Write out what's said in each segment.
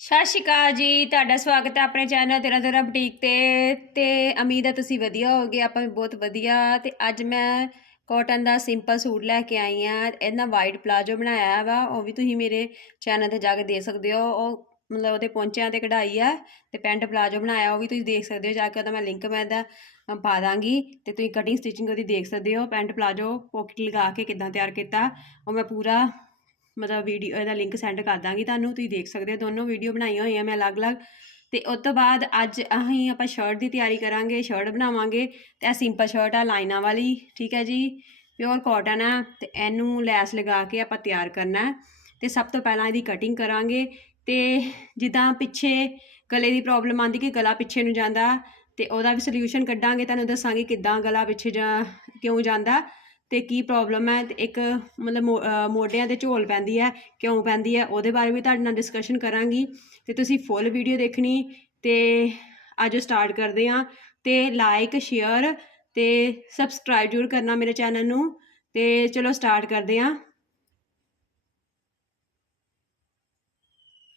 ਸਤਿ ਸ਼੍ਰੀ ਅਕਾਲ ਜੀ, ਤੁਹਾਡਾ ਸਵਾਗਤ ਹੈ ਆਪਣੇ ਚੈਨਲ ਤੇਰਾ ਤੇਰਾ ਬੁਟੀਕ ਤੇ ਤੇ ਉਮੀਦ ਹੈ ਤੁਸੀਂ ਵਧੀਆ ਹੋਗੇ ਆਪਾਂ ਵੀ ਬਹੁਤ ਵਧੀਆ। ਤੇ ਅੱਜ ਮੈਂ ਕਾਟਨ ਦਾ ਸਿੰਪਲ ਸੂਟ ਲੈ ਕੇ ਆਈ ਆ ਇਹਨਾਂ ਵਾਈਟ ਪਲਾਜੋ ਬਣਾਇਆ ਵਾ, ਉਹ ਵੀ ਤੁਸੀਂ ਮੇਰੇ ਚੈਨਲ ਤੇ ਜਾ ਕੇ ਦੇਖ ਸਕਦੇ ਹੋ। ਉਹ ਮਤਲਬ ਉਹਦੇ ਪੌਂਚਿਆਂ ਤੇ ਕਢਾਈ ਆ, ਤੇ ਪੈਂਟ ਪਲਾਜੋ ਬਣਾਇਆ, ਉਹ ਵੀ ਤੁਸੀਂ ਦੇਖ ਸਕਦੇ ਹੋ। ਜਾ ਕੇ ਉਹਦਾ ਮੈਂ ਲਿੰਕ ਮੈਂ ਇਹਦਾ ਪਾ ਦਾਂਗੀ, ਤੇ ਤੁਸੀਂ ਕਟਿੰਗ ਸਟਿਚਿੰਗ ਉਹਦੀ ਦੇਖ ਸਕਦੇ ਹੋ। ਪੈਂਟ ਪਲਾਜੋ ਪੋਕਟ ਲਗਾ ਕੇ ਕਿਦਾਂ ਤਿਆਰ ਕੀਤਾ, ਉਹ ਮੈਂ ਪੂਰਾ ਮਤਲਬ ਵੀਡੀਓ ਇਹਦਾ ਲਿੰਕ ਸੈਂਡ ਕਰ ਦਾਂਗੀ ਤੁਹਾਨੂੰ, ਤੁਸੀਂ ਦੇਖ ਸਕਦੇ ਹੋ, ਦੋਨੋਂ ਵੀਡੀਓ ਬਣਾਈਆਂ ਹੋਈਆਂ ਮੈਂ ਅਲੱਗ-ਅਲੱਗ। ਤੇ ਉਸ ਤੋਂ ਬਾਅਦ ਅੱਜ ਅਸੀਂ ਆਪਾਂ ਸ਼ਰਟ ਦੀ ਤਿਆਰੀ ਕਰਾਂਗੇ ਸ਼ਰਟ ਬਣਾਵਾਂਗੇ, ਤੇ ਇਹ ਸਿੰਪਲ ਸ਼ਰਟ ਆ, ਲਾਈਨਾਂ ਵਾਲੀ, ਠੀਕ ਹੈ ਜੀ? ਪਿਓਰ ਕਾਟਨ ਆ, ਤੇ ਇਹਨੂੰ ਲੈਸ ਲਗਾ ਕੇ ਆਪਾਂ ਤਿਆਰ ਕਰਨਾ ਹੈ। ਤੇ ਸਭ ਤੋਂ ਪਹਿਲਾਂ ਇਹਦੀ ਕਟਿੰਗ ਕਰਾਂਗੇ, ਤੇ ਜਿੱਦਾਂ ਪਿੱਛੇ ਗਲੇ ਦੀ ਪ੍ਰੋਬਲਮ ਆਂਦੀ ਕਿ ਗਲਾ ਪਿੱਛੇ ਨੂੰ ਜਾਂਦਾ, ਤੇ ਉਹਦਾ ਵੀ ਸੋਲੂਸ਼ਨ ਕੱਢਾਂਗੇ, ਤੁਹਾਨੂੰ ਦੱਸਾਂਗੇ ਕਿੱਦਾਂ ਗਲਾ ਪਿੱਛੇ ਜਾ ਕਿਉਂ ਜਾਂਦਾ। ਅਤੇ ਕੀ ਪ੍ਰੋਬਲਮ ਹੈ? ਅਤੇ ਇੱਕ ਮਤਲਬ ਮੋ- ਮੋਢਿਆਂ ਤੇ ਝੋਲ ਪੈਂਦੀ ਹੈ, ਕਿਉਂ ਪੈਂਦੀ ਹੈ? ਉਹਦੇ ਬਾਰੇ ਵੀ ਤੁਹਾਡੇ ਨਾਲ ਡਿਸਕਸ਼ਨ ਕਰਾਂਗੀ। ਅਤੇ ਤੁਸੀਂ ਫੁੱਲ ਵੀਡੀਓ ਦੇਖਣੀ ਅਤੇ ਅੱਜ ਸਟਾਰਟ ਕਰਦੇ ਹਾਂ। ਅਤੇ ਲਾਈਕ ਸ਼ੇਅਰ ਅਤੇ ਸਬਸਕ੍ਰਾਈਬ ਜ਼ਰੂਰ ਕਰਨਾ ਮੇਰੇ ਚੈਨਲ ਨੂੰ। ਅਤੇ ਚਲੋ ਸਟਾਰਟ ਕਰਦੇ ਹਾਂ।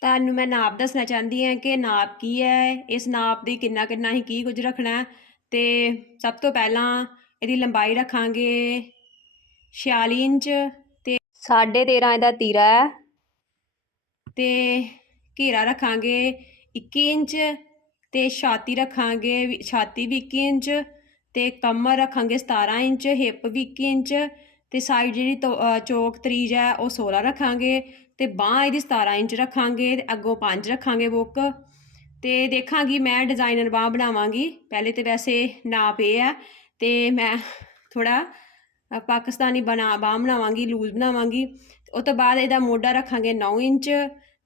ਤੁਹਾਨੂੰ ਮੈਂ ਨਾਪ ਦੱਸਣਾ ਚਾਹੁੰਦੀ ਹਾਂ ਕਿ ਨਾਪ ਕੀ ਹੈ? ਇਸ ਨਾਪ ਦੀ ਕਿੰਨਾ ਕਿੰਨਾ ਹੀ ਕੀ ਕੁਝ ਰੱਖਣਾ ਹੈ? ਤੇ ਸਭ ਤੋਂ ਪਹਿਲਾਂ ਇਹਦੀ ਲੰਬਾਈ ਰੱਖਾਂਗੇ। 46 ਇੰਚ ਤੇ 13.5 ਇਹਦਾ ਤੀਰਾ ਹੈ। ਤੇ ਘੇਰਾ ਰੱਖਾਂਗੇ 21 ਇੰਚ ਤੇ ਛਾਤੀ ਰੱਖਾਂਗੇ ਛਾਤੀ ਵੀ 21 ਇੰਚ ਤੇ ਕਮਰ ਰੱਖਾਂਗੇ 17 ਇੰਚ ਹਿੱਪ ਵੀ 21 ਇੰਚ ਤੇ ਸਾਈਡ ਜਿਹੜੀ ਚੌਕ ਤਰੀਜ ਹੈ ਉਹ 16 ਰੱਖਾਂਗੇ ਤੇ ਬਾਂਹ ਇਹਦੀ 17 ਇੰਚ ਰੱਖਾਂਗੇ ਤੇ ਅੱਗੋਂ 5 ਰੱਖਾਂਗੇ ਬੁੱਕ। ਤੇ ਦੇਖਾਂਗੀ ਮੈਂ ਡਿਜ਼ਾਈਨਰ ਬਾਂਹ ਬਣਾਵਾਂਗੀ। ਪਹਿਲੇ ਤੇ ਵੈਸੇ ਨਾਪ ਇਹ ਹੈ ਤੇ ਮੈਂ ਥੋੜਾ ਪਾਕਿਸਤਾਨੀ ਬਣਾ ਬਾਂਹ ਬਣਾਵਾਂਗੀ, ਲੂਜ਼ ਬਣਾਵਾਂਗੀ। ਉਹ ਤੋਂ ਬਾਅਦ ਇਹਦਾ ਮੋਢਾ ਰੱਖਾਂਗੇ 9 ਇੰਚ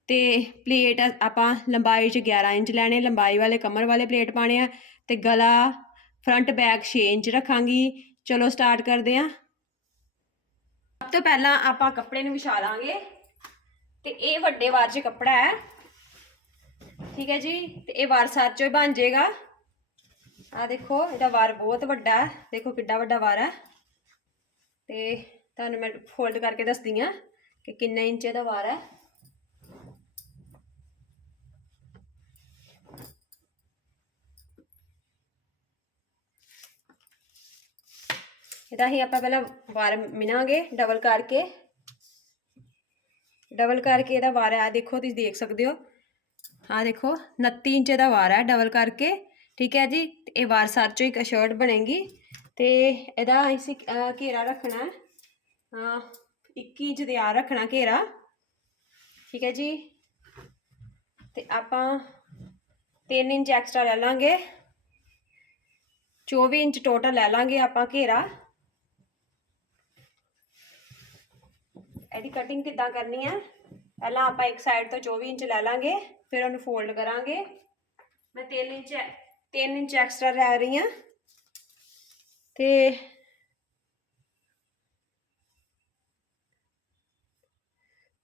ਤੇ ਪਲੇਟ ਆਪਾਂ ਲੰਬਾਈ 'ਚ 11 ਇੰਚ ਲੈਣੇ, ਲੰਬਾਈ ਵਾਲੇ ਕਮਰ ਵਾਲੇ ਪਲੇਟ ਪਾਣੇ ਆ ਤੇ ਗਲਾ ਫਰੰਟ ਬੈਕ 6 ਇੰਚ ਰੱਖਾਂਗੀ। ਚਲੋ ਸਟਾਰਟ ਕਰਦੇ ਹਾਂ ਸਭ ਤੋਂ ਪਹਿਲਾਂ ਆਪਾਂ ਕੱਪੜੇ ਨੂੰ ਵਿਛਾ ਲਾਂਗੇ ਤੇ ਇਹ ਵੱਡੇ ਵਾਰ 'ਚ ਕੱਪੜਾ ਹੈ। ਠੀਕ ਹੈ ਜੀ? ਤੇ ਇਹ ਵਾਰ ਸਾਰ 'ਚੋਂ ਹੀ ਬਣ ਜਾਏਗਾ ਆ ਦੇਖੋ, ਇਹਦਾ ਵਾਰ ਬਹੁਤ ਵੱਡਾ ਹੈ। ਦੇਖੋ ਕਿੱਡਾ ਵੱਡਾ ਵਾਰ ਹੈ। ਤੇ ਤੁਹਾਨੂੰ ਮੈਂ ਫੋਲਡ ਕਰਕੇ ਦੱਸਦੀ ਆ ਕਿ ਕਿੰਨੇ ਇੰਚ ਦਾ ਵਾਰ ਹੈ। ਇਹਦਾ ਹੀ ਆਪਾਂ ਪਹਿਲਾਂ ਵਾਰ ਮਿਨਾਂਗੇ ਡਬਲ ਕਰਕੇ। ਡਬਲ ਕਰਕੇ ਇਹਦਾ ਵਾਰ ਆ ਦੇਖੋ, ਤੁਸੀਂ ਦੇਖ ਸਕਦੇ ਹੋ। ਆ ਦੇਖੋ 29 ਇੰਚ ਦਾ ਵਾਰ ਹੈ ਡਬਲ ਕਰਕੇ। ਠੀਕ ਹੈ ਜੀ? ਤੇ ਇਹ ਵਾਰ ਸਾਰ ਚੋਂ ਇੱਕ ਸ਼ਰਟ ਬਣੇਗੀ। ਤੇ ਇਹਦਾ ਅਸੀਂ ਘੇਰਾ ਰੱਖਣਾ ਹੈ। 21 ਇੰਚ ਦੇ ਆ ਰੱਖਣਾ ਘੇਰਾ। ਠੀਕ ਹੈ ਜੀ। ਤੇ ਆਪਾਂ 3 ਇੰਚ ਐਕਸਟਰਾ ਲੈ ਲਾਂਗੇ। 24 ਇੰਚ ਟੋਟਲ ਲੈ ਲਾਂਗੇ ਆਪਾਂ ਘੇਰਾ। ਇਹਦੀ ਕਟਿੰਗ ਕਿੱਦਾਂ ਕਰਨੀ ਹੈ? ਪਹਿਲਾਂ ਆਪਾਂ ਇੱਕ ਸਾਈਡ ਤੋਂ 24 ਇੰਚ ਲੈ ਲਾਂਗੇ, ਫਿਰ ਉਹਨੂੰ ਫੋਲਡ ਕਰਾਂਗੇ। ਮੈਂ 3 ਇੰਚ 3 ਇੰਚ ਐਕਸਟਰਾ ਲੈ ਰਹੀ ਹਾਂ। ਤੇ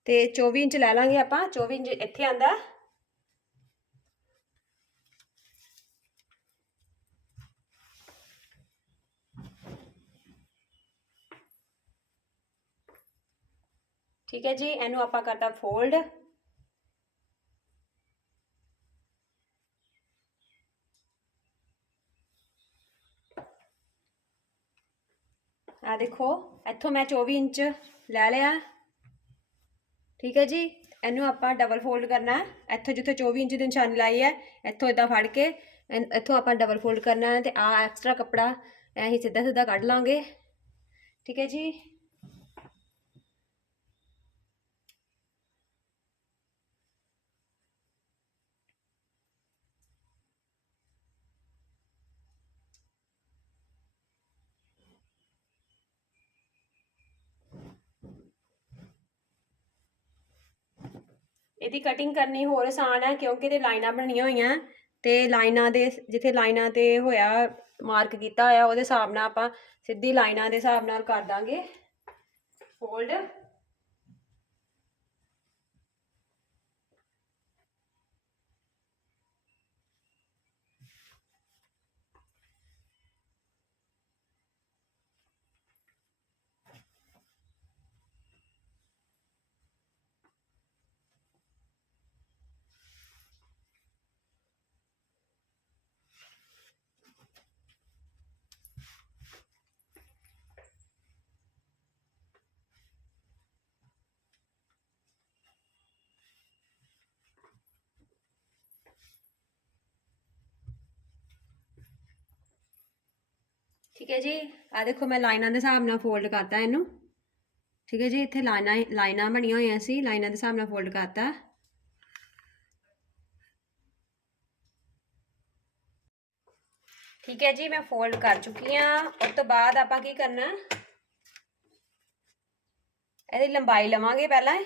ਤੇ 24 ਇੰਚ ਲੈ ਲਾਂਗੇ ਆਪਾਂ 24 ਇੰਚ ਇੱਥੇ ਆਂਦਾ। ਠੀਕ ਹੈ ਜੀ, ਇਹਨੂੰ ਆਪਾਂ ਕਰਦਾ ਫੋਲਡ ਆ ਦੇਖੋ, ਇੱਥੋਂ ਮੈਂ 24 ਇੰਚ ਲੈ ਲਿਆ। ਠੀਕ ਹੈ ਜੀ? ਇਹਨੂੰ ਆਪਾਂ ਡਬਲ ਫੋਲਡ ਕਰਨਾ ਹੈ। ਇੱਥੋਂ ਜਿੱਥੇ 24 ਇੰਚ ਦੀ ਨਿਸ਼ਾਨੀ ਲਾਈ ਹੈ, ਇੱਥੋਂ ਇਦਾਂ ਫੜ ਕੇ ਇੱਥੋਂ ਆਪਾਂ ਡਬਲ ਫੋਲਡ ਕਰਨਾ ਹੈ ਤੇ ਆ ਐਕਸਟਰਾ ਕੱਪੜਾ ਅਸੀਂ ਸਿੱਧਾ ਸਿੱਧਾ ਕੱਢ ਲਾਂਗੇ। ਠੀਕ ਹੈ ਜੀ? ਇਹਦੀ ਕਟਿੰਗ ਕਰਨੀ ਹੋਰ ਆਸਾਨ ਹੈ ਕਿਉਂਕਿ ਇਹਦੇ ਲਾਈਨਾਂ ਬਣੀਆਂ ਹੋਈਆਂ। ਤੇ ਲਾਈਨਾਂ ਦੇ ਜਿੱਥੇ ਲਾਈਨਾਂ ਤੇ ਹੋਇਆ ਮਾਰਕ ਕੀਤਾ ਹੋਇਆ, ਉਹਦੇ ਹਿਸਾਬ ਨਾਲ ਆਪਾਂ ਸਿੱਧੀ ਲਾਈਨਾਂ ਦੇ ਹਿਸਾਬ ਨਾਲ ਕਰ ਦਾਂਗੇ। ਫੋਲਡ ਠੀਕ ਹੈ ਜੀ। ਆ ਦੇਖੋ ਮੈਂ ਲਾਈਨਾਂ ਦੇ ਹਿਸਾਬ ਨਾਲ ਫੋਲਡ ਕਰਤਾ ਇਹਨੂੰ। ਠੀਕ ਹੈ ਜੀ, ਇੱਥੇ ਲਾਈਨਾਂ ਲਾਈਨਾਂ ਬਣੀਆਂ ਹੋਈਆਂ ਸੀ, ਲਾਈਨਾਂ ਦੇ ਹਿਸਾਬ ਨਾਲ ਫੋਲਡ ਕਰਤਾ। ਠੀਕ ਹੈ ਜੀ, ਮੈਂ ਫੋਲਡ ਕਰ ਚੁੱਕੀ ਆ ਉਸ ਤੋਂ ਬਾਅਦ ਆਪਾਂ ਕੀ ਕਰਨਾ? ਇਹਦੀ ਲੰਬਾਈ ਲਵਾਂਗੇ ਪਹਿਲਾਂ।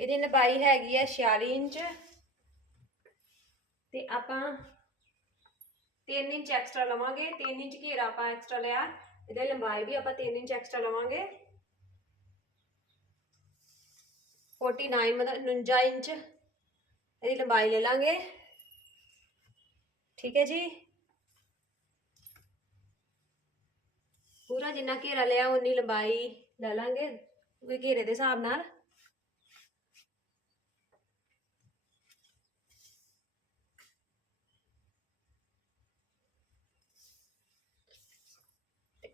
ਇਹਦੀ ਲੰਬਾਈ ਹੈਗੀ ਹੈ 46 ਇੰਚ। ਤੇ ਆਪਾਂ 3 ਇੰਚ ਐਕਸਟਰਾ ਲਵਾਂਗੇ 3 ਇੰਚ ਘੇਰਾ ਆਪਾਂ ਐਕਸਟਰਾ ਲਿਆ, ਇਹਦੀ ਲੰਬਾਈ ਵੀ ਆਪਾਂ 3 ਇੰਚ ਐਕਸਟਰਾ ਲਵਾਂਗੇ। 49 ਮਤਲਬ 49 ਇੰਚ, ਇਹਦੀ ਲੰਬਾਈ ਲੈ ਲਾਂਗੇ। ਠੀਕ ਹੈ ਜੀ? ਪੂਰਾ ਜਿੰਨਾ ਘੇਰਾ ਲਿਆ, ਉਨੀ ਲੰਬਾਈ ਲੈ ਲਾਂਗੇ ਉਹ ਘੇਰੇ ਦੇ ਹਿਸਾਬ ਨਾਲ।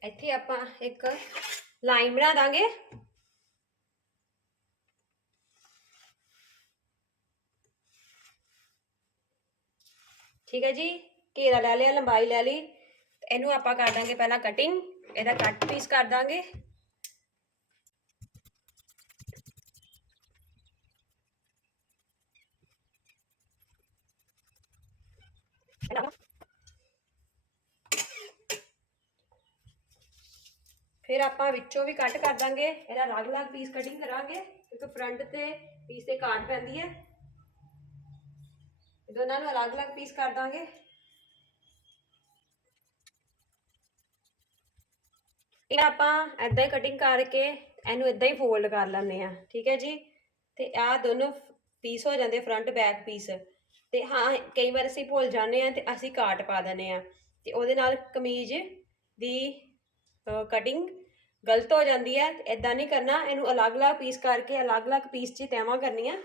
ਇੱਥੇ ਆਪਾਂ ਇੱਕ ਲਾਈਨ ਬਣਾ ਦਾਂਗੇ। ਠੀਕ ਹੈ ਜੀ, ਘੇਰਾ ਲੈ ਲਿਆ, ਲੰਬਾਈ ਲੈ ਲਈ। ਤੇ ਇਹਨੂੰ ਆਪਾਂ ਕਰ ਦਾਂਗੇ ਪਹਿਲਾਂ ਕਟਿੰਗ ਇਹਦਾ ਕੱਟ ਪੀਸ ਕਰ ਦਾਂਗੇ। ਫਿਰ ਆਪਾਂ ਵਿੱਚੋਂ ਵੀ ਕੱਟ ਕਰ ਦਾਂਗੇ। ਇਹਦਾ ਅਲੱਗ-ਅਲੱਗ ਪੀਸ ਕਟਿੰਗ ਕਰਾਂਗੇ। ਕਿਉਂਕਿ ਫਰੰਟ ਤੇ ਪੀਸ ਤੇ ਕਾਟ ਪੈਂਦੀ ਹੈ। ਦੋਨਾਂ ਨੂੰ ਅਲੱਗ-ਅਲੱਗ ਪੀਸ ਕਰ ਦਾਂਗੇ। ਇਹ ਆਪਾਂ ਐਦਾਂ ਹੀ ਕਟਿੰਗ ਕਰਕੇ ਇਹਨੂੰ ਇਦਾਂ ਹੀ ਫੋਲਡ ਕਰ ਲੈਂਦੇ ਆ ਠੀਕ ਹੈ ਜੀ? ਤੇ ਆਹ ਦੋਨੋਂ ਪੀਸ ਹੋ ਜਾਂਦੇ ਫਰੰਟ ਬੈਕ ਪੀਸ ਤੇ ਹਾਂ, ਕਈ ਵਾਰ ਅਸੀਂ ਭੁੱਲ ਜਾਂਦੇ ਆ ਤੇ ਅਸੀਂ ਕਾਟ ਪਾ ਦਿੰਦੇ ਆ ਤੇ ਉਹਦੇ ਨਾਲ ਕਮੀਜ਼ ਦੀ ਕਟਿੰਗ ਗਲਤ ਹੋ ਜਾਂਦੀ ਹੈ ਇਦਾਂ ਨਹੀਂ ਕਰਨਾ, ਇਹਨੂੰ ਅਲੱਗ-ਅਲੱਗ ਪੀਸ ਕਰਕੇ ਅਲੱਗ-ਅਲੱਗ ਪੀਸ 'ਚ ਤੈਵਾਂ ਕਰਨੀਆਂ।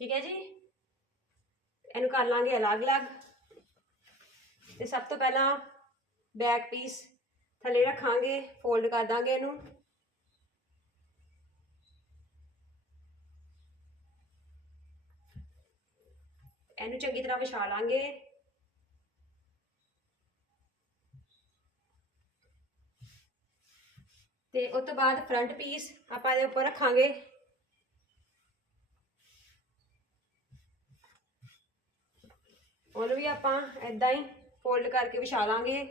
ਠੀਕ ਹੈ ਜੀ? ਇਹਨੂੰ ਕਰ ਲਾਂਗੇ ਅਲੱਗ-ਅਲੱਗ। ਤੇ ਸਭ ਤੋਂ ਪਹਿਲਾਂ ਬੈਕ ਪੀਸ ਥੱਲੇ ਰੱਖਾਂਗੇ ਫੋਲਡ ਕਰ ਦਾਂਗੇ ਇਹਨੂੰ। ਇਹਨੂੰ ਚੰਗੀ ਤਰ੍ਹਾਂ ਵਿਛਾ ਲਾਂਗੇ। ਤੇ ਉਸ ਤੋਂ ਬਾਅਦ ਫਰੰਟ ਪੀਸ ਆਪਾਂ ਇਹਦੇ ਉੱਪਰ ਰੱਖਾਂਗੇ। ਉਹਨੂੰ ਵੀ ਆਪਾਂ ਇਦਾਂ ਹੀ ਫੋਲਡ ਕਰਕੇ ਵਿਛਾ ਲਾਂਗੇ।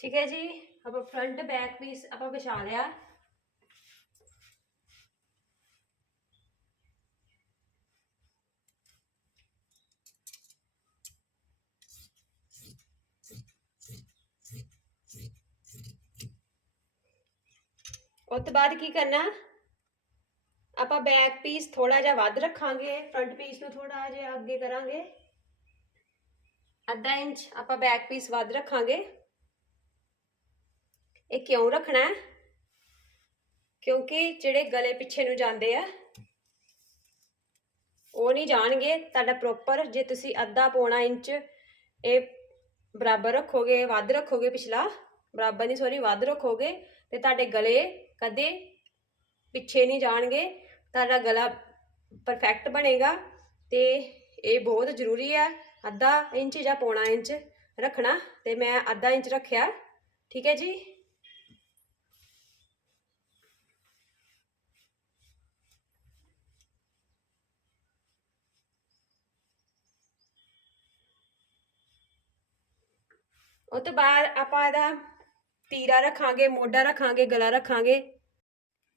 ਠੀਕ ਹੈ ਜੀ, ਆਪਾਂ ਫਰੰਟ ਬੈਕ ਪੀਸ ਆਪਾਂ ਵਿਛਾ ਲਿਆ। ਉਸ ਤੋਂ ਬਾਅਦ ਕੀ ਕਰਨਾ? ਆਪਾਂ ਬੈਕ ਪੀਸ ਥੋੜਾ ਜਿਹਾ ਵੱਧ ਰੱਖਾਂਗੇ ਫਰੰਟ ਪੀਸ ਨੂੰ ਥੋੜਾ ਜਿਹਾ ਅੱਗੇ ਕਰਾਂਗੇ। ਅੱਧਾ ਇੰਚ ਆਪਾਂ ਬੈਕ ਪੀਸ ਵੱਧ ਰੱਖਾਂਗੇ। ਇਹ ਕਿਉਂ ਰੱਖਣਾ ਹੈ? ਕਿਉਂਕਿ ਜਿਹੜੇ ਗਲੇ ਪਿੱਛੇ ਨੂੰ ਜਾਂਦੇ ਆ, ਉਹ ਨਹੀਂ ਜਾਣਗੇ ਤੁਹਾਡਾ ਪ੍ਰੋਪਰ ਜੇ ਤੁਸੀਂ ਅੱਧਾ ਪੌਣਾ ਇੰਚ ਇਹ ਬਰਾਬਰ ਰੱਖੋਗੇ, ਵੱਧ ਰੱਖੋਗੇ ਪਿਛਲਾ, ਬਰਾਬਰ ਨਹੀਂ ਸੌਰੀ ਵੱਧ ਰੱਖੋਗੇ ਤੇ ਤੁਹਾਡੇ ਗਲੇ ਕਦੇ ਪਿੱਛੇ ਨਹੀਂ ਜਾਣਗੇ, ਤੁਹਾਡਾ ਗਲਾ ਪਰਫੈਕਟ ਬਣੇਗਾ ਤੇ ਇਹ ਬਹੁਤ ਜ਼ਰੂਰੀ ਹੈ, ਅੱਧਾ ਇੰਚ ਜਾਂ ਪੌਣਾ ਇੰਚ ਰੱਖਣਾ ਤੇ ਮੈਂ ਅੱਧਾ ਇੰਚ ਰੱਖਿਆ, ਠੀਕ ਹੈ ਜੀ? ਉਹ ਤੋਂ ਬਾਅਦ ਆਪਾਂ ਇਹਦਾ ਤੀਰਾ ਰੱਖਾਂਗੇ, ਮੋਢਾ ਰੱਖਾਂਗੇ, ਗਲਾ ਰੱਖਾਂਗੇ।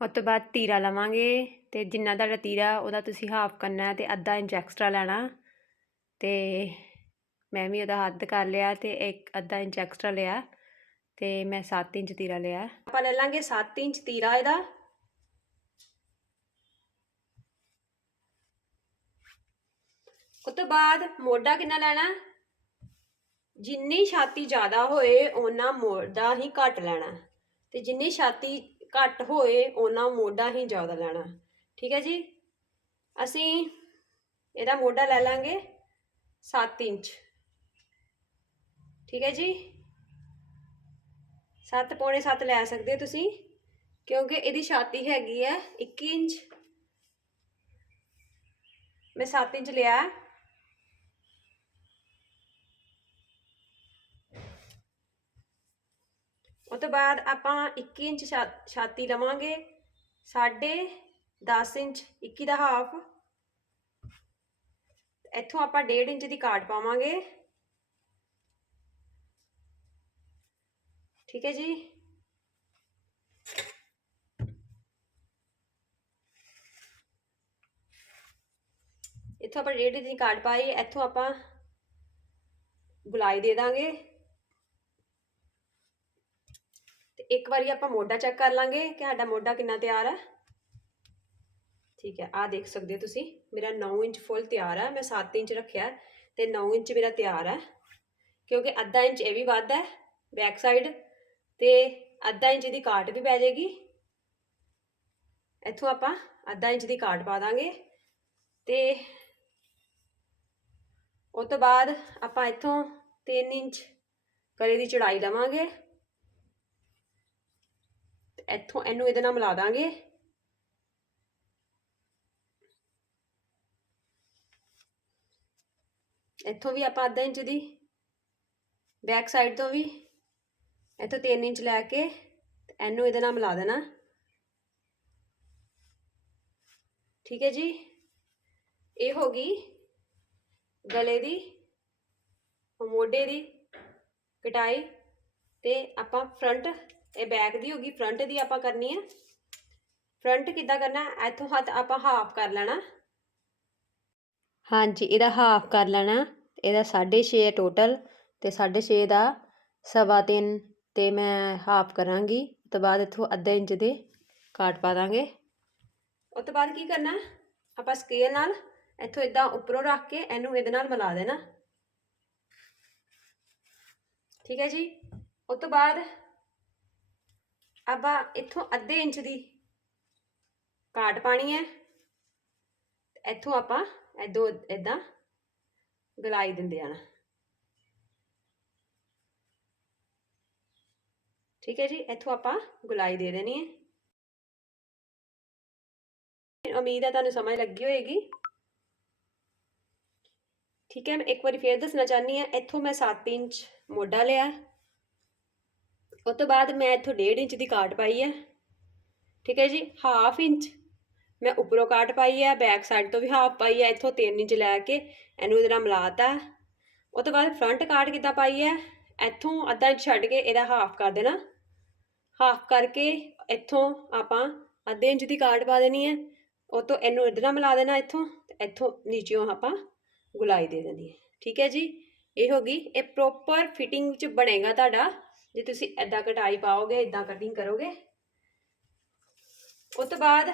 ਉਸ ਤੋਂ ਬਾਅਦ ਤੀਰਾ ਲਵਾਂਗੇ ਤੇ ਜਿੰਨਾ ਤੁਹਾਡਾ ਤੀਰਾ ਉਹਦਾ ਤੁਸੀਂ ਹਾਫ ਕਰਨਾ ਹੈ ਤੇ ਅੱਧਾ ਇੰਚ ਐਕਸਟਰਾ ਲੈਣਾ। ਤੇ ਮੈਂ ਵੀ ਉਹਦਾ ਹੱਦ ਕਰ ਲਿਆ ਤੇ ਇੱਕ ਅੱਧਾ ਇੰਚ ਐਕਸਟਰਾ ਲਿਆ ਤੇ ਮੈਂ 7 ਇੰਚ ਤੀਰਾ ਲਿਆ। ਆਪਾਂ ਲੈ ਲਾਂਗੇ 7 ਇੰਚ ਤੀਰਾ ਇਹਦਾ। ਉਸ ਤੋਂ ਬਾਅਦ ਮੋਢਾ ਕਿੰਨਾ ਲੈਣਾ? ਜਿੰਨੀ ਛਾਤੀ ਜ਼ਿਆਦਾ ਹੋਏ, ਓਨਾ ਮੋਢਾ ਹੀ ਘੱਟ ਲੈਣਾ। ਤੇ ਜਿੰਨੀ ਛਾਤੀ ਘੱਟ ਹੋਏ, ਓਨਾ ਮੋਢਾ ਹੀ ਜ਼ਿਆਦਾ ਲੈਣਾ। ਠੀਕ ਹੈ ਜੀ? ਅਸੀਂ ਇਹਦਾ ਮੋਢਾ ਲੈ ਲਾਂਗੇ 7 ਇੰਚ। ਠੀਕ ਹੈ ਜੀ? 7 ਪੌਣੇ 7 ਲੈ ਸਕਦੇ ਹੋ ਤੁਸੀਂ, ਕਿਉਂਕਿ ਇਹਦੀ ਛਾਤੀ ਹੈਗੀ ਹੈ 21 ਇੰਚ। ਮੈਂ 7 ਇੰਚ ਲਿਆ। ਹੈ। ਉਹ ਤੋਂ ਬਾਅਦ ਆਪਾਂ 21 ਇੰਚ ਛਾ- ਛਾਤੀ ਲਵਾਂਗੇ, ਸਾਢੇ 10 ਇੰਚ 21 ਦਾ ਹਾਫ। ਇੱਥੋਂ ਆਪਾਂ 1.5 ਇੰਚ ਦੀ ਕਾਟ ਪਾਵਾਂਗੇ। ਠੀਕ ਹੈ ਜੀ। ਇੱਥੋਂ ਆਪਾਂ 1.5 ਇੰਚ ਦੀ ਕਾਟ ਪਾਈ, ਇੱਥੋਂ ਆਪਾਂ ਗੁਲਾਈ ਦੇ ਦਾਂਗੇ ਤੇ ਇੱਕ ਵਾਰੀ ਆਪਾਂ ਮੋਢਾ ਚੈੱਕ ਕਰ ਲਾਂਗੇ ਕਿ ਸਾਡਾ ਮੋਢਾ ਕਿੰਨਾ ਤਿਆਰ ਹੈ ਠੀਕ ਹੈ ਆ ਦੇਖ ਸਕਦੇ ਹੋ ਤੁਸੀਂ, ਮੇਰਾ 9 ਇੰਚ ਫੁੱਲ ਤਿਆਰ ਹੈ ਮੈਂ 7 ਇੰਚ ਰੱਖਿਆ ਹੈ ਤੇ 9 ਇੰਚ ਮੇਰਾ ਤਿਆਰ ਹੈ ਕਿਉਂਕਿ ਅੱਧਾ ਇੰਚ ਇਹ ਵੀ ਵੱਧ ਹੈ ਬੈਕ ਸਾਈਡ ਤੇ ਅੱਧਾ ਇੰਚ ਦੀ ਕਾਟ ਵੀ ਪੈ ਜਾਏਗੀ। ਇੱਥੋਂ ਆਪਾਂ ਅੱਧਾ ਇੰਚ ਦੀ ਕਾਟ ਪਾ ਦਾਂਗੇ ਤੇ ਉਸ ਤੋਂ ਬਾਅਦ ਆਪਾਂ ਇੱਥੋਂ 3 ਇੰਚ ਗਲੇ ਦੀ ਚੜਾਈ ਲਵਾਂਗੇ। ਤੇ ਇੱਥੋਂ ਇਹਨੂੰ ਇਹਦੇ ਨਾਲ ਮਿਲਾ ਦਾਂਗੇ। ਇੱਥੋਂ ਵੀ ਆਪਾਂ ਅੱਧਾ ਇੰਚ ਦੀ, ਬੈਕ ਸਾਈਡ ਤੋਂ ਵੀ, ਇੱਥੋਂ 3 ਇੰਚ ਲੈ ਕੇ ਇਹਨੂੰ ਇਹਦੇ ਨਾਲ ਮਿਲਾ ਦੇਣਾ। ਠੀਕ ਹੈ ਜੀ? ਇਹ ਹੋ ਗਈ ਗਲੇ ਦੀ, ਮੋਢੇ ਦੀ ਕਟਾਈ ਤੇ ਆਪਾਂ ਫਰੰਟ ਇਹ ਬੈਕ ਦੀ ਹੋ ਗਈ ਫਰੰਟ ਦੀ ਆਪਾਂ ਕਰਨੀ ਹੈ ਫਰੰਟ ਕਿੱਦਾਂ ਕਰਨਾ? ਇੱਥੋਂ ਹੱਥ ਆਪਾਂ ਹਾਫ ਕਰ ਲੈਣਾ। ਹਾਂਜੀ, ਇਹਦਾ ਹਾਫ ਕਰ ਲੈਣਾ। ਇਹਦਾ 6.5 ਟੋਟਲ ਤੇ 6.5 ਦਾ ਸਵਾ ਤਿੰਨ ਤੇ ਮੈਂ ਹਾਫ ਕਰਾਂਗੀ। ਉਸ ਤੋਂ ਬਾਅਦ ਇੱਥੋਂ ਅੱਧਾ ਇੰਚ ਦੇ ਕਾਟ ਪਾ ਦਾਂਗੇ। ਉਸ ਤੋਂ ਬਾਅਦ ਕੀ ਕਰਨਾ? ਆਪਾਂ ਸਕੇਲ ਨਾਲ ਇੱਥੋਂ ਇਦਾਂ ਉੱਪਰੋਂ ਰੱਖ ਕੇ ਇਹਨੂੰ ਇਹਦੇ ਨਾਲ ਮਿਲਾ ਦੇਣਾ। ਠੀਕ ਹੈ ਜੀ? ਉਸ ਤੋਂ ਬਾਅਦ ਆਪਾਂ ਇੱਥੋਂ ਅੱਧੇ ਇੰਚ ਦੀ ਕਾਟ ਪਾਣੀ ਹੈ। ਇੱਥੋਂ ਆਪਾਂ ਇਦੋਂ ਇਦਾਂ ਗਲਾਈ ਦਿੰਦੇ ਆਣਾ ਠੀਕ ਹੈ ਜੀ, ਇੱਥੋਂ ਆਪਾਂ ਗੁਲਾਈ ਦੇ ਦੇਣੀ ਹੈ। ਉਮੀਦ ਹੈ ਤੁਹਾਨੂੰ ਸਮਝ ਲੱਗੀ ਹੋਏਗੀ। ਠੀਕ ਹੈ, ਮੈਂ ਇੱਕ ਵਾਰੀ ਫੇਰ ਦੱਸਣਾ ਚਾਹਨੀ ਹਾਂ, ਇੱਥੋਂ ਮੈਂ 7 ਇੰਚ ਮੋਢਾ ਲਿਆ। ਉਸ ਤੋਂ ਬਾਅਦ ਮੈਂ ਇੱਥੋਂ 1.5 ਇੰਚ ਦੀ ਕਾਟ ਪਾਈ ਹੈ। ਠੀਕ ਹੈ ਜੀ ਹਾਫ ਇੰਚ। ਮੈਂ ਉੱਪਰੋਂ ਕਾਟ ਪਾਈ ਹੈ ਬੈਕ ਸਾਈਡ ਤੋਂ ਵੀ ਹਾਫ ਪਾਈ ਹੈ, ਇੱਥੋਂ 3 ਇੰਚ ਲੈ ਕੇ ਇਹਨੂੰ ਇਹਦੇ ਨਾਲ ਮਿਲਾਤਾ। ਉਸ ਤੋਂ ਬਾਅਦ ਫਰੰਟ ਕਾਟ ਕਿੱਦਾਂ ਪਾਈ ਹੈ? ਇੱਥੋਂ ਅੱਧਾ ਇੰਚ ਛੱਡ ਕੇ ਇਹਦਾ ਹਾਫ ਕਰ ਦੇਣਾ। ਹਾਫ ਕਰਕੇ ਇੱਥੋਂ ਆਪਾਂ ਅੱਧੇ ਇੰਚ ਦੀ ਕਾਟ ਪਾ ਦੇਣੀ ਹੈ। ਉਹ ਤੋਂ ਇਹਨੂੰ ਇਹਦੇ ਨਾਲ ਮਿਲਾ ਦੇਣਾ ਇੱਥੋਂ, ਤੇ ਇੱਥੋਂ ਨੀਚਿਓਂ ਆਪਾਂ ਗੁਲਾਈ ਦੇ ਦੇਣੀ ਹੈ। ਠੀਕ ਹੈ ਜੀ, ਇਹ ਹੋ ਗਈ, ਇਹ ਪ੍ਰੋਪਰ ਫਿਟਿੰਗ ਵਿੱਚ ਬਣੇਗਾ ਤੁਹਾਡਾ ਜੇ ਤੁਸੀਂ ਐਦਾਂ ਕਟਾਈ ਪਾਓਗੇ ਇਦਾਂ ਕਟਿੰਗ ਕਰੋਗੇ। ਉਸ ਤੋਂ ਬਾਅਦ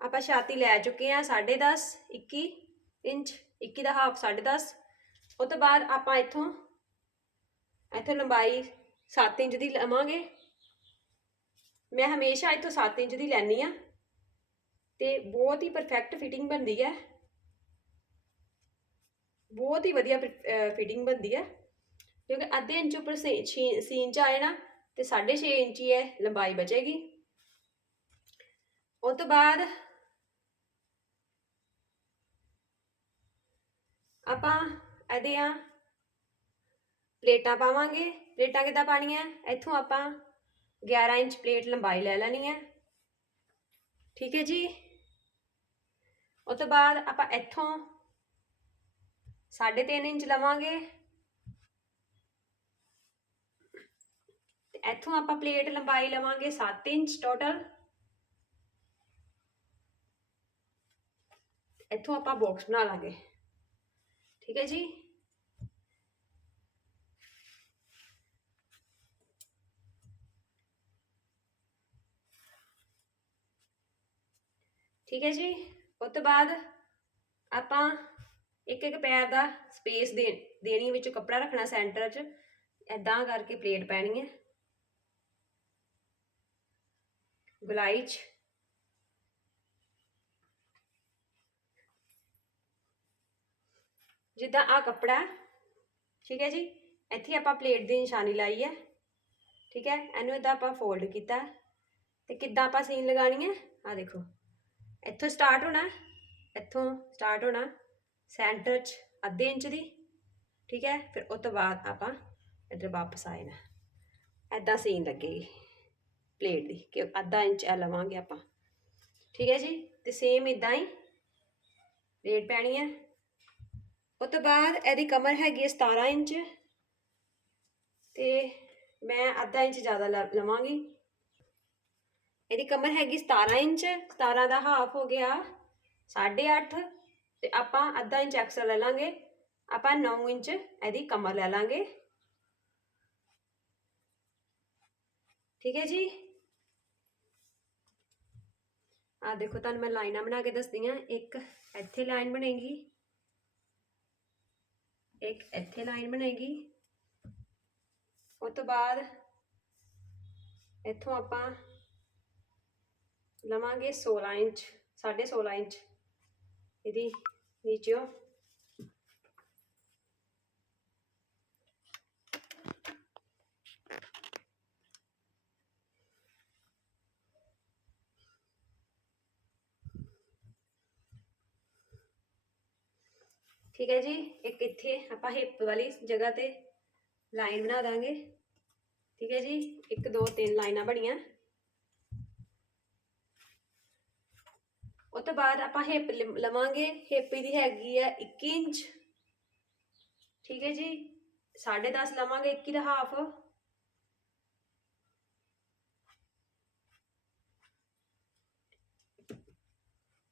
ਆਪਾਂ ਛਾਤੀ ਲੈ ਚੁੱਕੇ ਆ 10.5 21 ਇੰਚ 21 ਦਾ ਹਾਫ 10.5 ਉਸ ਤੋਂ ਬਾਅਦ ਆਪਾਂ ਇੱਥੋਂ ਇੱਥੋਂ ਲੰਬਾਈ 7 ਇੰਚ ਦੀ ਲਵਾਂਗੇ। ਮੈਂ ਹਮੇਸ਼ਾ ਇੱਥੋਂ 7 ਇੰਚ ਦੀ ਲੈਣੀ ਆ ਤੇ ਬਹੁਤ ਹੀ ਪਰਫੈਕਟ ਫਿਟਿੰਗ ਬਣਦੀ ਹੈ। ਬਹੁਤ ਹੀ ਵਧੀਆ ਫਿਟਿੰਗ ਬਣਦੀ ਹੈ। ਕਿਉਂਕਿ ਅੱਧੇ ਇੰਚ ਉੱਪਰ ਸੀਨ ਚ ਆਏ ਨਾ ਤੇ 6.5 ਇੰਚ ਹੀ ਹੈ, ਲੰਬਾਈ ਬਚੇਗੀ। ਉਸ ਤੋਂ ਬਾਅਦ ਆਪਾਂ ਇਹਦੇ ਇਹਦੀਆਂ ਪਲੇਟਾਂ ਪਾਵਾਂਗੇ। ਪਲੇਟਾਂ ਕਿੱਦਾਂ ਪਾਣੀਆਂ? ਇੱਥੋਂ ਆਪਾਂ 11 ਇੰਚ ਪਲੇਟ ਲੰਬਾਈ ਲੈ ਲੈਣੀ ਹੈ। ਠੀਕ ਹੈ ਜੀ? ਉਸ ਤੋਂ ਬਾਅਦ ਆਪਾਂ ਇੱਥੋਂ 3.5 ਇੰਚ ਲਵਾਂਗੇ। ਇੱਥੋਂ ਆਪਾਂ ਪਲੇਟ ਲੰਬਾਈ ਲਵਾਂਗੇ 7 ਇੰਚ ਟੋਟਲ ਇੱਥੋਂ ਆਪਾਂ ਬਾਕਸ ਬਣਾ ਲਾਂਗੇ। ਠੀਕ ਹੈ ਜੀ? ਠੀਕ ਹੈ ਜੀ? ਉਸ ਤੋਂ ਬਾਅਦ ਆਪਾਂ ਇੱਕ ਇੱਕ ਪੈਰ ਦਾ ਸਪੇਸ ਦੇ ਦੇਣੀ ਵਿੱਚ ਕੱਪੜਾ ਰੱਖਣਾ ਸੈਂਟਰ 'ਚ। ਐਦਾਂ ਕਰਕੇ ਪਲੇਟ ਪੈਣੀ ਹੈ। ਗੁਲਾਈ 'ਚ। ਜਿੱਦਾਂ ਆ ਕੱਪੜਾ, ਠੀਕ ਹੈ ਜੀ? ਇੱਥੇ ਆਪਾਂ ਪਲੇਟ ਦੀ ਨਿਸ਼ਾਨੀ ਲਾਈ ਹੈ। ਠੀਕ ਹੈ? ਇਹਨੂੰ ਇਦਾਂ ਆਪਾਂ ਫੋਲਡ ਕੀਤਾ। ਤੇ ਕਿੱਦਾਂ ਆਪਾਂ ਸੀਨ ਲਗਾਣੀ ਹੈ? ਆ ਦੇਖੋ। ਇੱਥੋਂ ਸਟਾਰਟ ਹੋਣਾ। ਇੱਥੋਂ ਸਟਾਰਟ ਹੋਣਾ। ਸੈਂਟਰ 'ਚ, ਅੱਧੇ ਇੰਚ ਦੀ। ਠੀਕ ਹੈ? ਫਿਰ ਉਸ ਤੋਂ ਬਾਅਦ ਆਪਾਂ ਇੱਧਰ ਵਾਪਸ ਆਏ ਨਾ ਐਦਾਂ ਸੀਨ ਲੱਗੇਗੀ ਪਲੇਟ ਦੀ ਕਿ ਅੱਧਾ ਇੰਚ ਐ ਲਵਾਂਗੇ ਆਪਾਂ। ਠੀਕ ਹੈ ਜੀ? ਤੇ ਸੇਮ ਇਦਾਂ ਹੀ ਪਲੇਟ ਪੈਣੀ ਹੈ ਉਸ ਤੋਂ ਬਾਅਦ ਇਹਦੀ ਕਮਰ ਹੈਗੀ ਹੈ 17 ਇੰਚ। ਤੇ ਮੈਂ ਅੱਧਾ ਇੰਚ ਜ਼ਿਆਦਾ ਲ- ਲਵਾਂਗੀ। ਇਹਦੀ ਕਮਰ ਹੈਗੀ 17 ਇੰਚ 17 ਦਾ ਹਾਫ ਹੋ ਗਿਆ 8.5 ਤੇ ਆਪਾਂ ਅੱਧਾ ਇੰਚ ਐਕਸਟਰਾ ਲੈ ਲਾਂਗੇ। ਆਪਾਂ 9 ਇੰਚ ਇਹਦੀ ਕਮਰ ਲੈ ਲਾਂਗੇ। ਠੀਕ ਹੈ ਜੀ? ਆ ਦੇਖੋ, ਤੁਹਾਨੂੰ ਮੈਂ ਲਾਈਨਾਂ ਬਣਾ ਕੇ ਦੱਸਦੀ ਆ ਇੱਕ ਇੱਥੇ ਲਾਈਨ ਬਣੇਗੀ। ਇੱਕ ਇੱਥੇ ਲਾਈਨ ਬਣੇਗੀ। ਉਸ ਤੋਂ ਬਾਅਦ ਇੱਥੋਂ ਆਪਾਂ ਲਵਾਂਗੇ 16 ਇੰਚ 16.5 ਇੰਚ ਇਹਦੀ ਨੀਚਿਓ। ਠੀਕ ਹੈ ਜੀ, ਇੱਕ ਇੱਥੇ ਆਪਾਂ ਹਿੱਪ ਵਾਲੀ ਜਗ੍ਹਾ ਤੇ ਲਾਈਨ ਬਣਾ ਦਾਂਗੇ। ਠੀਕ ਹੈ ਜੀ, ਇੱਕ, ਦੋ, ਤਿੰਨ ਲਾਈਨਾਂ ਬਣੀਆਂ। ਉਹ ਤੋਂ ਬਾਅਦ ਆਪਾਂ ਹਿੱਪ ਲਵਾਂਗੇ ਹਿੱਪ ਦੀ ਹੈਗੀ ਹੈ 21 ਇੰਚ। ਠੀਕ ਹੈ ਜੀ 10.5 ਲਵਾਂਗੇ 21 ਦਾ ਹਾਫ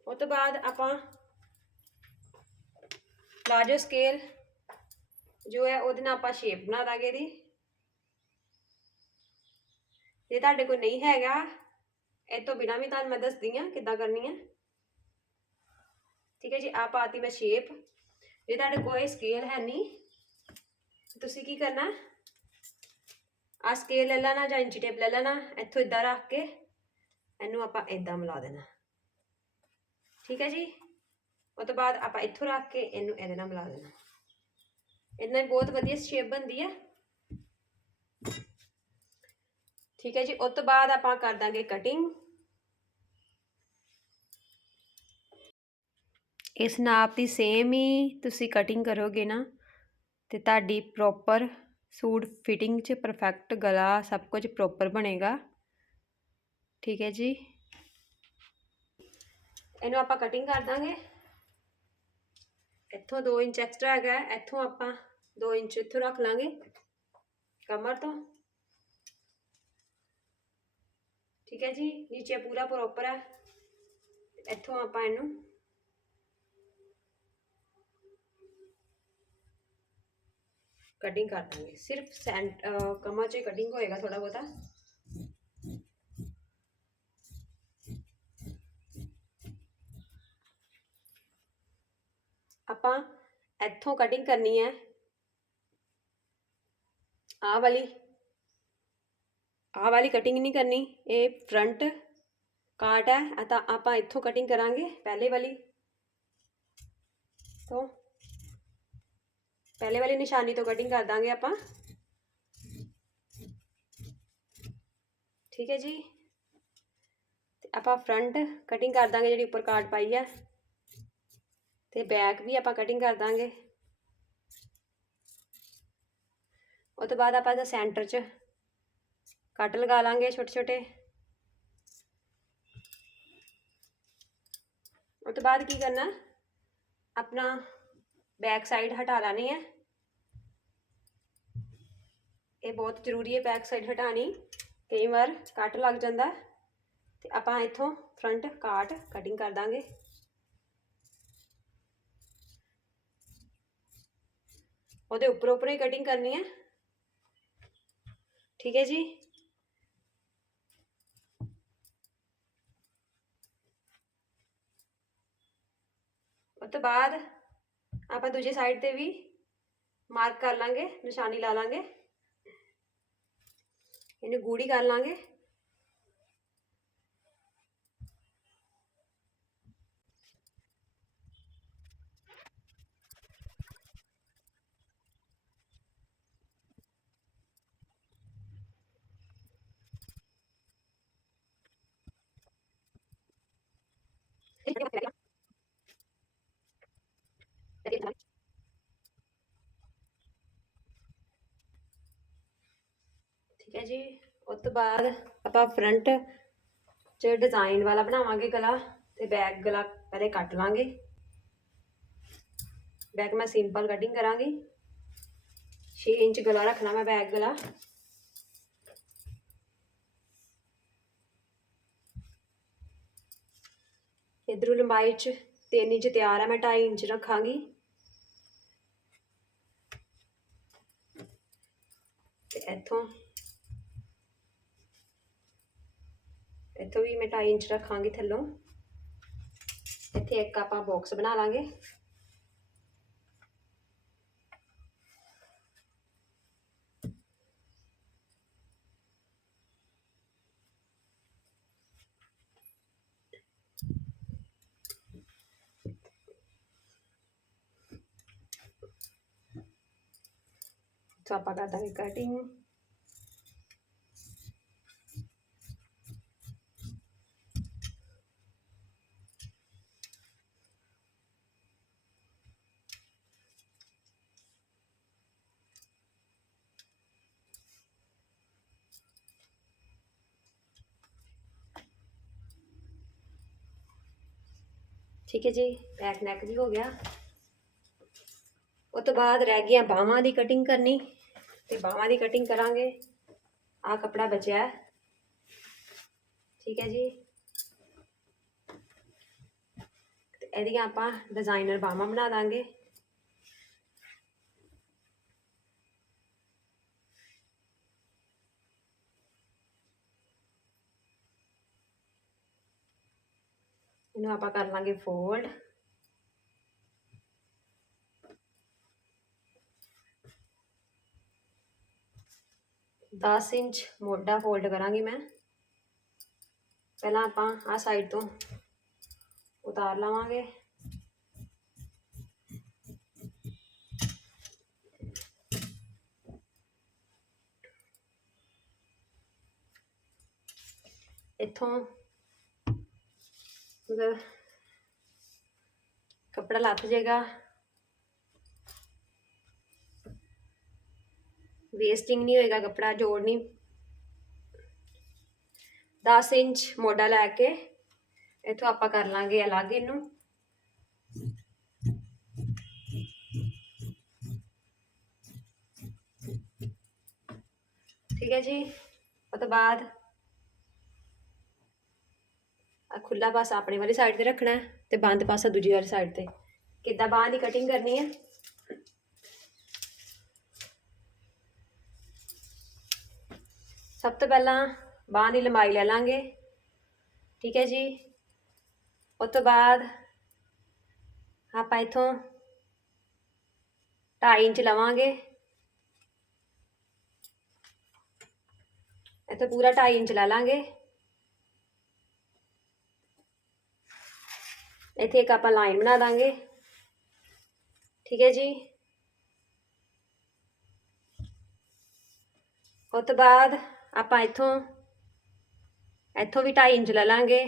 ਉਹ ਤੋਂ ਬਾਅਦ ਆਪਾਂ ਲਾਰਜਰ ਸਕੇਲ ਜੋ ਹੈ ਉਹਦੇ ਨਾਲ ਆਪਾਂ ਸ਼ੇਪ ਬਣਾ ਦਾਂਗੇ ਇਹਦੀ। ਜੇ ਤੁਹਾਡੇ ਕੋਲ ਨਹੀਂ ਹੈਗਾ, ਇਹ ਤੋਂ ਬਿਨਾ ਵੀ ਤੁਹਾਨੂੰ ਮੈਂ ਦੱਸਦੀ ਆ ਕਿੱਦਾਂ ਕਰਨੀ ਹੈ। ਠੀਕ ਹੈ ਜੀ ਆ ਪਾਤੀ ਮੈਂ ਸ਼ੇਪ ਜੇ ਤੁਹਾਡੇ ਕੋਲ ਸਕੇਲ ਹੈ ਨਹੀਂ, ਤੁਸੀਂ ਕੀ ਕਰਨਾ? ਆ ਸਕੇਲ ਲੈ ਲੈਣਾ ਜਾਂ ਇੰਚੀ ਟੇਪ ਲੈ ਲੈਣਾ, ਇੱਥੋਂ ਇਦਾਂ ਰੱਖ ਕੇ ਇਹਨੂੰ ਆਪਾਂ ਇਦਾਂ ਮਿਲਾ ਦੇਣਾ। ਠੀਕ ਹੈ ਜੀ ਉਹ ਤੋਂ ਬਾਅਦ ਆਪਾਂ ਇੱਥੋਂ ਰੱਖ ਕੇ ਇਹਨੂੰ ਇਹਦੇ ਨਾਲ ਮਿਲਾ ਦੇਣਾ। ਇਹਦੇ ਨਾਲ ਬਹੁਤ ਵਧੀਆ ਸ਼ੇਪ ਬਣਦੀ ਹੈ ਠੀਕ ਹੈ ਜੀ ਉਸ ਤੋਂ ਬਾਅਦ ਆਪਾਂ ਕਰ ਦਾਂਗੇ ਕਟਿੰਗ ਇਸ ਨਾਪ ਦੀ ਸੇਮ ਹੀ ਤੁਸੀਂ ਕਟਿੰਗ ਕਰੋਗੇ ਨਾ, ਤੇ ਤੁਹਾਡੀ ਪ੍ਰੋਪਰ ਸੂਟ ਫਿਟਿੰਗ 'ਚ ਪਰਫੈਕਟ ਗਲਾ ਸਭ ਕੁਝ ਪ੍ਰੋਪਰ ਬਣੇਗਾ। ਠੀਕ ਹੈ ਜੀ। ਇਹਨੂੰ ਆਪਾਂ ਕਟਿੰਗ ਕਰ ਦਾਂਗੇ। ਇੱਥੋਂ 2 ਇੰਚ ਐਕਸਟਰਾ ਹੈਗਾ, ਇੱਥੋਂ ਆਪਾਂ 2 ਇੰਚ ਇੱਥੋਂ ਰੱਖ ਲਾਂਗੇ, ਕਮਰ ਤੋਂ। ਠੀਕ ਹੈ ਜੀ, ਨੀਚੇ ਪੂਰਾ ਪ੍ਰੋਪਰ ਹੈ। ਇੱਥੋਂ ਆਪਾਂ ਇਹਨੂੰ ਕਟਿੰਗ ਕਰ ਦਾਂਗੇ। ਸਿਰਫ ਸੈਂਟ ਕਮਰ 'ਚ ਕਟਿੰਗ ਹੋਏਗਾ ਥੋੜਾ ਬਹੁਤਾ। ਆਪਾਂ ਇੱਥੋਂ ਕਟਿੰਗ ਕਰਨੀ ਹੈ। ਆਹ ਵਾਲੀ। ਆਹ ਵਾਲੀ ਕਟਿੰਗ ਨਹੀਂ ਕਰਨੀ। ਇਹ ਫਰੰਟ ਕਾਟ ਹੈ। ਤਾਂ ਆਪਾਂ ਇੱਥੋਂ ਕਟਿੰਗ ਕਰਾਂਗੇ, ਪਹਿਲੇ ਵਾਲੀ। ਤੋਂ, ਪਹਿਲੇ ਵਾਲੀ ਨਿਸ਼ਾਨੀ ਤੋਂ ਕਟਿੰਗ ਕਰ ਦਾਂਗੇ ਆਪਾਂ। ਠੀਕ ਹੈ ਜੀ। ਤੇ ਆਪਾਂ ਫਰੰਟ ਕਟਿੰਗ ਕਰ ਦਾਂਗੇ ਜਿਹੜੀ ਉੱਪਰ ਕਾਟ ਪਾਈ ਹੈ। ਤੇ ਬੈਕ ਵੀ ਆਪਾਂ ਕਟਿੰਗ ਕਰ ਦਾਂਗੇ। ਉਹ ਤੋਂ ਬਾਅਦ ਆਪਾਂ ਇਹਦਾ ਸੈਂਟਰ 'ਚ ਕੱਟ ਲਗਾ ਲਾਂਗੇ ਛੋਟੇ ਛੋਟੇ ਉਹ ਤੋਂ ਬਾਅਦ ਕੀ ਕਰਨਾ, ਆਪਣਾ ਬੈਕ ਸਾਈਡ ਹਟਾ ਲੈਣੀ ਹੈ। ਇਹ ਬਹੁਤ ਜ਼ਰੂਰੀ ਹੈ ਬੈਕ ਸਾਈਡ ਹਟਾਣੀ ਕਈ ਵਾਰ ਕੱਟ ਲੱਗ ਜਾਂਦਾ, ਤੇ ਆਪਾਂ ਇੱਥੋਂ ਫਰੰਟ ਕਾਟ ਕਟਿੰਗ ਕਰ ਦਾਂਗੇ। ਉਹਦੇ ਉੱਪਰ ਉੱਪਰ ਹੀ ਕਟਿੰਗ ਕਰਨੀ ਹੈ ਠੀਕ ਹੈ ਜੀ? ਉਸ ਤੋਂ ਬਾਅਦ ਆਪਾਂ ਦੂਜੀ ਸਾਈਡ ਤੇ ਵੀ ਮਾਰਕ ਕਰ ਲਾਂਗੇ, ਨਿਸ਼ਾਨੀ ਲਾ ਲਾਂਗੇ। ਇਹਨੂੰ ਗੂੜੀ ਕਰ ਲਾਂਗੇ ਠੀਕ ਹੈ ਜੀ ਉਸ ਤੋਂ ਬਾਅਦ ਆਪਾਂ ਫਰੰਟ 'ਚ ਡਿਜ਼ਾਈਨ ਵਾਲਾ ਬਣਾਵਾਂਗੇ ਗਲਾ ਤੇ ਬੈਕ ਗਲਾ ਪਹਿਲੇ ਕੱਟ ਲਾਂਗੇ। ਬੈਕ ਮੈਂ ਸਿੰਪਲ ਕਟਿੰਗ ਕਰਾਂਗੀ। 6 ਇੰਚ ਗਲਾ ਰੱਖਣਾ ਮੈਂ ਬੈਕ ਗਲਾ। ਇਧਰੋਂ ਲੰਬਾਈ 'ਚ 3 ਇੰਚ ਤਿਆਰ ਹੈ ਮੈਂ 2.5 ਇੰਚ ਰੱਖਾਂਗੀ। ਤੇ ਇੱਥੋਂ ਇੱਥੋਂ ਵੀ ਮੈਂ 2.5 ਇੰਚ ਰੱਖਾਂਗੀ ਥੱਲੋਂ। ਇੱਥੇ ਇੱਕ ਆਪਾਂ ਬਾਕਸ ਬਣਾ ਲਾਂਗੇ। ਆਪਾਂ ਕਰ ਦਾਂਗੇ ਕਟਿੰਗ ਠੀਕ ਹੈ ਜੀ ਬੈਕ ਨੈਕ ਵੀ ਹੋ ਗਿਆ। ਉਹ ਤੋਂ ਬਾਅਦ ਰਹਿ ਗਈਆਂ ਬਾਹਾਂ ਦੀ ਕਟਿੰਗ ਕਰਨੀ, ਤੇ ਬਾਹਾਂ ਦੀ ਕਟਿੰਗ ਕਰਾਂਗੇ। ਆ ਕਪੜਾ ਬਚਿਆ ਠੀਕ ਹੈ ਜੀ। ਇਹਦੀਆਂ ਆਪਾਂ ਡਿਜ਼ਾਈਨਰ ਬਾਹਾਂ ਬਣਾ ਦਾਂਗੇ। ਇਹਨੂੰ ਆਪਾਂ ਕਰ ਲਾਂਗੇ ਫੋਲਡ ਦਸ ਇੰਚ ਮੋਢਾ ਫੋਲਡ ਕਰਾਂਗੀ ਮੈਂ। ਪਹਿਲਾਂ ਆਪਾਂ ਆਹ ਸਾਈਡ ਤੋਂ ਉਤਾਰ ਲਵਾਂਗੇ। ਇੱਥੋਂ ਮਤਲਬ ਕੱਪੜਾ ਲੱਥ ਜਾਏਗਾ। ਵੇਸਟਿੰਗ ਨਹੀਂ ਹੋਏਗਾ ਕੱਪੜਾ, ਜੋੜ ਨਹੀਂ। 10 ਇੰਚ ਮੋਢਾ ਲੈ ਕੇ ਇਥੋਂ ਆਪਾਂ ਕਰ ਲਾਂਗੇ ਅਲੱਗ ਇਹਨੂੰ। ਠੀਕ ਹੈ ਜੀ। ਉਹ ਤੋਂ ਬਾਅਦ ਆ ਖੁੱਲਾ ਪਾਸਾ ਆਪਣੇ ਵਾਲੀ ਸਾਈਡ ਤੇ ਰੱਖਣਾ ਹੈ ਤੇ ਬੰਦ ਪਾਸਾ ਦੂਜੀ ਵਾਲੀ ਸਾਈਡ ਤੇ। ਕਿੱਦਾਂ ਬਾਹਾਂ ਦੀ ਕਟਿੰਗ ਕਰਨੀ ਹੈ ਸਭ ਤੋਂ ਪਹਿਲਾਂ ਬਾਹਾਂ ਦੀ ਲੰਬਾਈ ਲੈ ਲਾਂਗੇ। ਠੀਕ ਹੈ ਜੀ? ਉਸ ਤੋਂ ਬਾਅਦ ਆਪਾਂ ਇਥੋਂ 2.5 ਇੰਚ ਲਵਾਂਗੇ। ਇੱਥੇ ਪੂਰਾ 2.5 ਇੰਚ ਲੈ ਲਾਂਗੇ। ਇੱਥੇ ਇੱਕ ਆਪਾਂ ਲਾਈਨ ਬਣਾ ਦਾਂਗੇ। ਠੀਕ ਹੈ ਜੀ? ਉਸ ਤੋਂ ਬਾਅਦ ਆਪਾਂ ਇੱਥੋਂ ਇੱਥੋਂ ਵੀ 2.5 ਇੰਚ ਲੈ ਲਾਂਗੇ।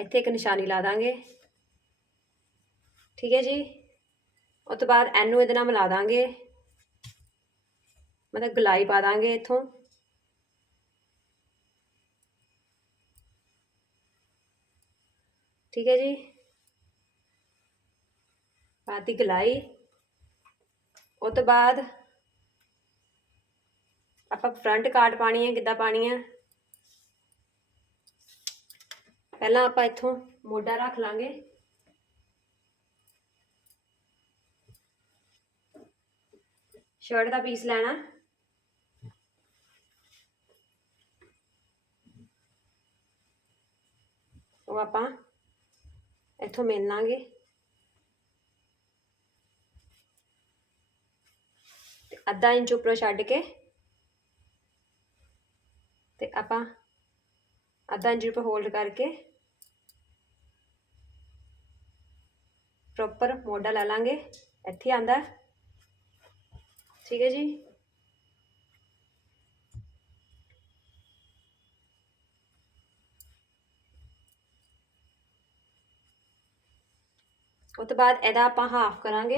ਇੱਥੇ ਇੱਕ ਨਿਸ਼ਾਨੀ ਲਾ ਦਾਂਗੇ। ਠੀਕ ਹੈ ਜੀ? ਉਸ ਤੋਂ ਬਾਅਦ ਇਹਨੂੰ ਇਹਦੇ ਨਾਲ ਮਿਲਾ ਦਾਂਗੇ। ਮਤਲਬ ਗਲਾਈ ਪਾ ਦਾਂਗੇ ਇੱਥੋਂ। ਠੀਕ ਹੈ ਜੀ। ਪਾਤੀ ਗਲਾਈ। ਉਹ ਤੋਂ ਬਾਅਦ ਆਪਾਂ ਫਰੰਟ ਕਾਰਡ ਪਾਣੀ ਹੈ, ਕਿੱਦਾਂ ਪਾਣੀ ਹੈ। ਪਹਿਲਾਂ ਆਪਾਂ ਇੱਥੋਂ ਮੋਢਾ ਰੱਖ ਲਾਂਗੇ। ਸ਼ਰਟ ਦਾ ਪੀਸ ਲੈਣਾ। ਉਹ ਆਪਾਂ ਇੱਥੋਂ ਮਿਲ ਲਾਂਗੇ ਤੇ ਅੱਧਾ ਇੰਚ ਉੱਪਰੋਂ ਛੱਡ ਕੇ ਤੇ ਆਪਾਂ ਅੱਧਾ ਇੰਚ ਉੱਪਰ ਹੋਲਡ ਕਰਕੇ ਪ੍ਰੋਪਰ ਮੋਢਾ ਲੈ ਲਾਂਗੇ। ਇੱਥੇ ਆਂਦਾ। ਠੀਕ ਹੈ ਜੀ? ਉਸ ਤੋਂ ਬਾਅਦ ਇਹਦਾ ਆਪਾਂ ਹਾਫ ਕਰਾਂਗੇ।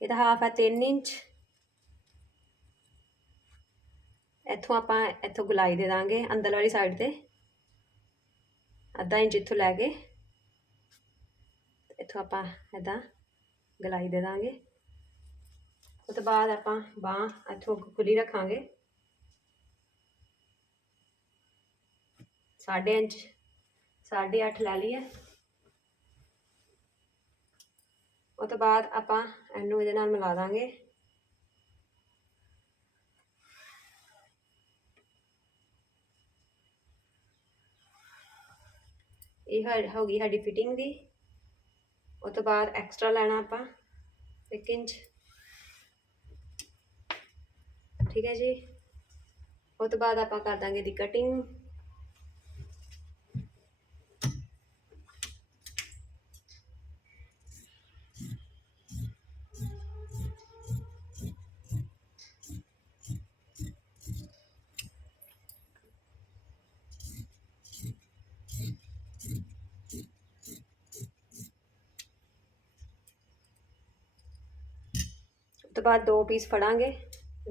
ਇਹਦਾ ਹਾਫ ਹੈ 3 ਇੰਚ। ਇੱਥੋਂ ਆਪਾਂ ਇੱਥੋਂ ਗੁਲਾਈ ਦੇ ਦਾਂਗੇ ਅੰਦਰ ਵਾਲੀ ਸਾਈਡ ਤੇ। ਅੱਧਾ ਇੰਚ ਇੱਥੋਂ ਲੈ ਕੇ। ਇੱਥੋਂ ਆਪਾਂ ਇਹਦਾ ਗਲਾਈ ਦੇ ਦਾਂਗੇ। ਉਸ ਤੋਂ ਬਾਅਦ ਆਪਾਂ ਬਾਹ ਇੱਥੋਂ ਖੁੱਲੀ ਰੱਖਾਂਗੇ। ਸਾਢੇ ਇੰਚ। ਸਾਢੇ ਅੱਠ ਲੈ ਲਈਏ। ਉਹ ਤੋਂ ਬਾਅਦ ਆਪਾਂ ਇਹਨੂੰ ਇਹਦੇ ਨਾਲ ਮਿਲਾ ਦਾਂਗੇ। ਇਹ ਹੋ ਗਈ ਸਾਡੀ ਫਿਟਿੰਗ ਦੀ। ਉਹ ਤੋਂ ਬਾਅਦ ਐਕਸਟਰਾ ਲੈਣਾ ਆਪਾਂ 1 ਇੰਚ। ਠੀਕ ਹੈ ਜੀ। ਉਹ ਤੋਂ ਬਾਅਦ ਆਪਾਂ ਕਰ ਦਾਂਗੇ ਦੀ ਕਟਿੰਗ ਬਾਅਦ ਦੋ ਪੀਸ ਫੜਾਂਗੇ,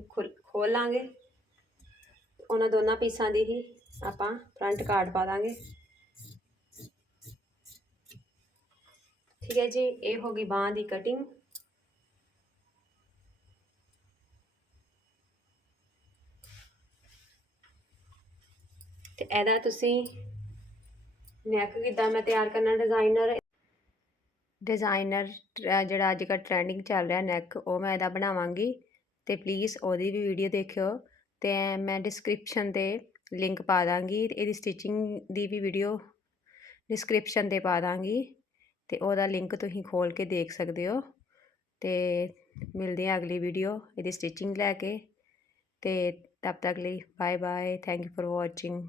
ਖੋਲ ਲਾਂਗੇ। ਉਹਨਾਂ ਦੋਨਾਂ ਪੀਸਾਂ ਦੀ ਹੀ ਆਪਾਂ ਫਰੰਟ ਕਾਰਡ ਪਾ ਦਾਂਗੇ। ਠੀਕ ਹੈ ਜੀ, ਇਹ ਹੋ ਗਈ ਬਾਹ ਦੀ ਕਟਿੰਗ ਤੇ ਇਹਦਾ ਤੁਸੀਂ ਨੈਕ ਕਿੱਦਾਂ ਮੈਂ ਤਿਆਰ ਕਰਨਾ ਡਿਜ਼ਾਈਨਰ ਡਿਜ਼ਾਈਨਰ ਜਿਹੜਾ ਅੱਜ ਕੱਲ੍ਹ ਟ੍ਰੈਂਡਿੰਗ ਚੱਲ ਰਿਹਾ ਨੈਕ ਉਹ ਮੈਂ ਇਹਦਾ ਬਣਾਵਾਂਗੀ। ਅਤੇ ਪਲੀਜ਼ ਉਹਦੀ ਵੀ ਵੀਡੀਓ ਦੇਖਿਓ। ਅਤੇ ਮੈਂ ਡਿਸਕ੍ਰਿਪਸ਼ਨ ਤੇ ਲਿੰਕ ਪਾ ਦਾਂਗੀ। ਇਹਦੀ ਸਟਿਚਿੰਗ ਦੀ ਵੀ ਵੀਡੀਓ ਡਿਸਕ੍ਰਿਪਸ਼ਨ ਤੇ ਪਾ ਦਾਂਗੀ। ਅਤੇ ਉਹਦਾ ਲਿੰਕ ਤੁਸੀਂ ਖੋਲ ਕੇ ਦੇਖ ਸਕਦੇ ਹੋ। ਅਤੇ ਮਿਲਦੇ ਹਾਂ ਅਗਲੀ ਵੀਡੀਓ ਇਹਦੀ ਸਟਿਚਿੰਗ ਲੈ ਕੇ। ਅਤੇ ਤਬ ਤੱਕ ਲਈ bye bye thank you for watching